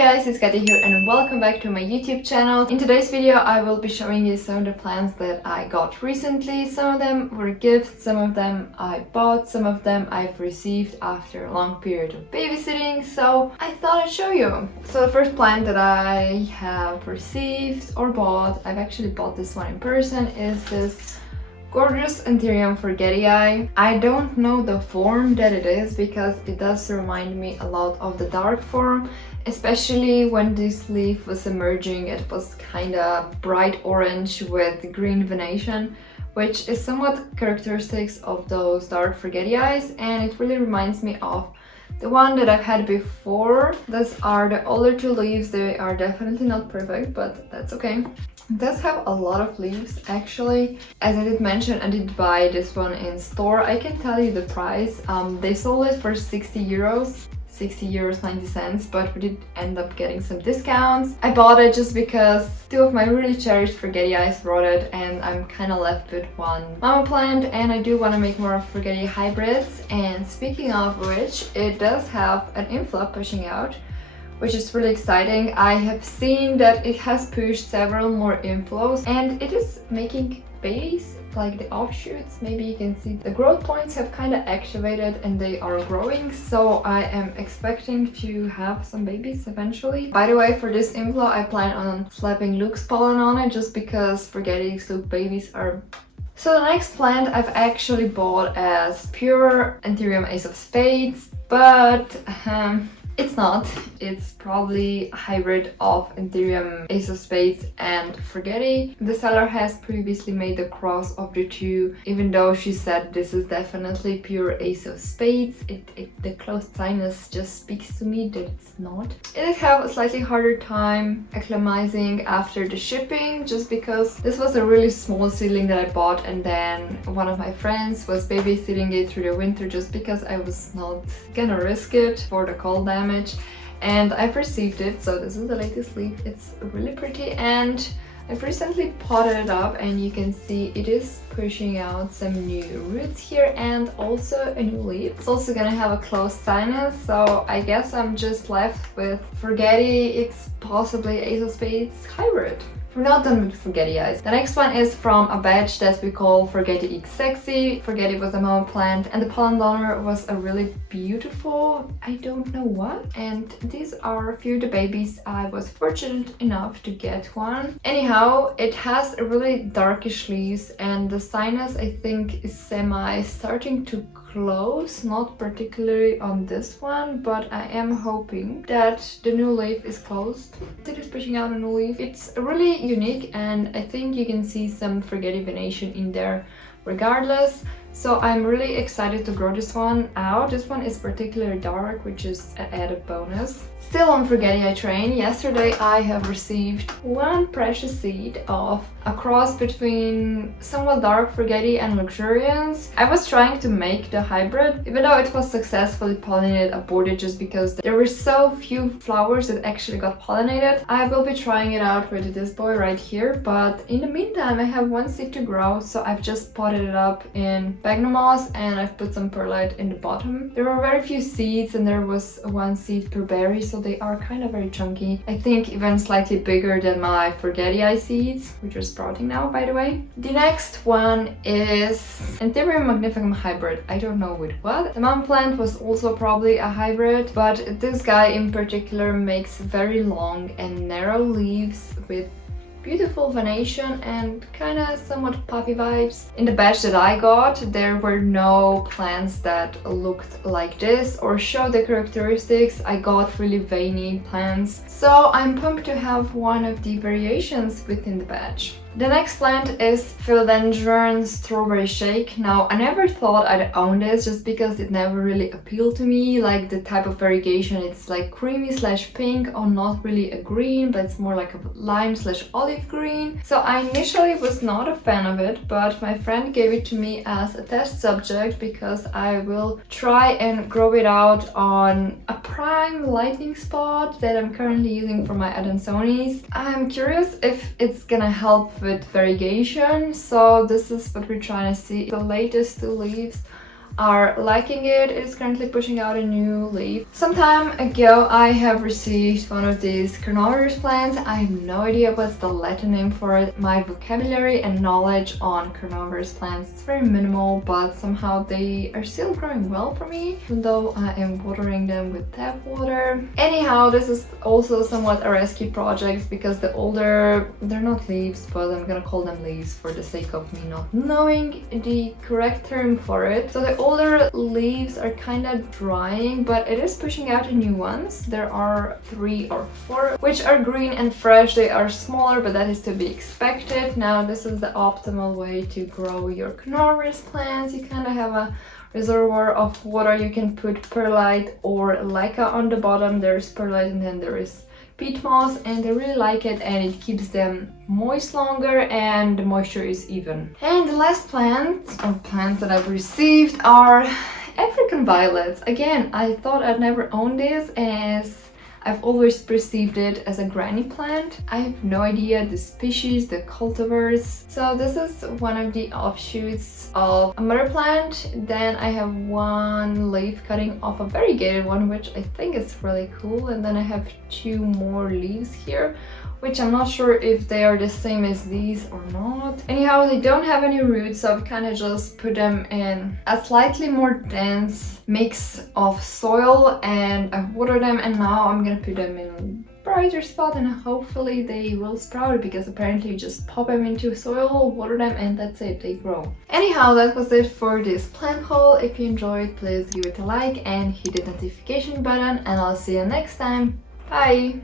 guys, it's Katy here and welcome back to my YouTube channel. In today's video I will be showing you some of the plants that I got recently. Some of them were gifts, some of them I bought, some of them I've received after a long period of babysitting, so I thought I'd show you. So the first plant that I have received or bought, I've actually bought this one in person, is this gorgeous Anthurium Forgetty Eye. I don't know the form that it is because it does remind me a lot of the dark form, especially when this leaf was emerging. It was kind of bright orange with green venation, which is somewhat characteristics of those dark Forgetty Eyes, and it really reminds me of the one that I've had before. These are the older two leaves. They are definitely not perfect, but that's okay. It does have a lot of leaves actually. As I did mention, I did buy this one in store. I can tell you the price. They sold it for 60 euros. 90 cents, but we did end up getting some discounts. I bought it just because two of my really cherished Forgetty Eyes brought it, and I'm kind of left with one mama plant, and I do want to make more of Forgetty hybrids. And speaking of which, it does have an inflow pushing out, which is really exciting. I have seen that it has pushed several more inflows and it is making babies, like the offshoots. Maybe you can see the growth points have kind of activated and they are growing, so I am expecting to have some babies eventually. By the way, for this inflow I plan on slapping Luke's pollen on it just because Forgetty Luke babies are... So the next plant I've actually bought as pure Anthurium Ace of Spades, but it's not. It's probably a hybrid of Anthurium Ace of Spades and Forgetty. The seller has previously made the cross of the two, even though she said this is definitely pure Ace of Spades. The closed sinus just speaks to me that it's not. It did have a slightly harder time acclimatizing after the shipping, just because this was a really small seedling that I bought, and then one of my friends was babysitting it through the winter just because I was not gonna risk it for the cold damage. And I've received it, so this is the latest leaf. It's really pretty, and I've recently potted it up, and you can see it is pushing out some new roots here and also a new leaf. It's also gonna have a closed sinus, so I guess I'm just left with Forgetty X, possibly Ace of Spades hybrid. We're not done with Forgetty Eyes. The next one is from a batch that we call Forgetty X Sexy. Forgetty was a mama plant and the pollen donor was a really beautiful, I don't know what. And these are a few of the babies. I was fortunate enough to get one. Anyhow, it has a really darkish leaves and the sinus I think is starting to close, not particularly on this one, but I am hoping that the new leaf is closed. It is pushing out a new leaf. It's really unique, and I think you can see some Forgetty venation in there regardless. So I'm really excited to grow this one out. This one is particularly dark, which is an added bonus. Still on Forgetty Eye train, yesterday I have received one precious seed of a cross between somewhat dark Forgetty and Luxuriance. I was trying to make the hybrid, even though it was successfully pollinated, aborted just because there were so few flowers that actually got pollinated. I will be trying it out with this boy right here, but in the meantime I have one seed to grow, so I've just potted it up in sphagnum moss and I've put some perlite in the bottom. There were very few seeds and there was one seed per berry, so they are kind of very chunky. I think even slightly bigger than my Forgetty Eye seeds, which are sprouting now, by the way. The next one is Anthurium Magnificum hybrid. I don't know with what. The mom plant was also probably a hybrid, but this guy in particular makes very long and narrow leaves with beautiful venation and kind of somewhat puppy vibes. In the batch that I got, there were no plants that looked like this or showed the characteristics. I got really veiny plants, so I'm pumped to have one of the variations within the batch. The next plant is Philodendron Strawberry Shake. Now, I never thought I'd own this just because it never really appealed to me, like the type of variegation. It's like creamy slash pink, or not really a green, but it's more like a lime slash olive green. So I initially was not a fan of it, but my friend gave it to me as a test subject because I will try and grow it out on a prime lighting spot that I'm currently using for my Adansonis. I'm curious if it's gonna help with variegation, so this is what we're trying to see. The latest two leaves are liking it. It is currently pushing out a new leaf. Some time ago I have received one of these carnivorous plants. I have no idea what's the Latin name for it. My vocabulary and knowledge on carnivorous plants is very minimal, but somehow they are still growing well for me, even though I am watering them with tap water. Anyhow, this is also somewhat a rescue project because the older, they're not leaves, but I'm gonna call them leaves for the sake of me not knowing the correct term for it. So the older leaves are kind of drying, but it is pushing out new ones. There are 3 or 4 which are green and fresh. They are smaller, but that is to be expected. Now this is the optimal way to grow your carnivorous plants. You kind of have a reservoir of water. You can put perlite or mica on the bottom. There's perlite and then there is peat moss, and they really like it, and it keeps them moist longer and the moisture is even. And the last plants that I've received are African violets. Again, I thought I'd never own this, as I've always perceived it as a granny plant. I have no idea the species, the cultivars. So this is one of the offshoots of a mother plant. Then I have one leaf cutting off a variegated one, which I think is really cool. And then I have 2 more leaves here, which I'm not sure if they are the same as these or not. Anyhow, they don't have any roots, so I've kind of just put them in a slightly more dense mix of soil, and I water them, and now I'm gonna put them in a brighter spot and hopefully they will sprout, because apparently you just pop them into soil, water them, and that's it, they grow. Anyhow, that was it for this plant haul. If you enjoyed, please give it a like and hit the notification button, and I'll see you next time. Bye!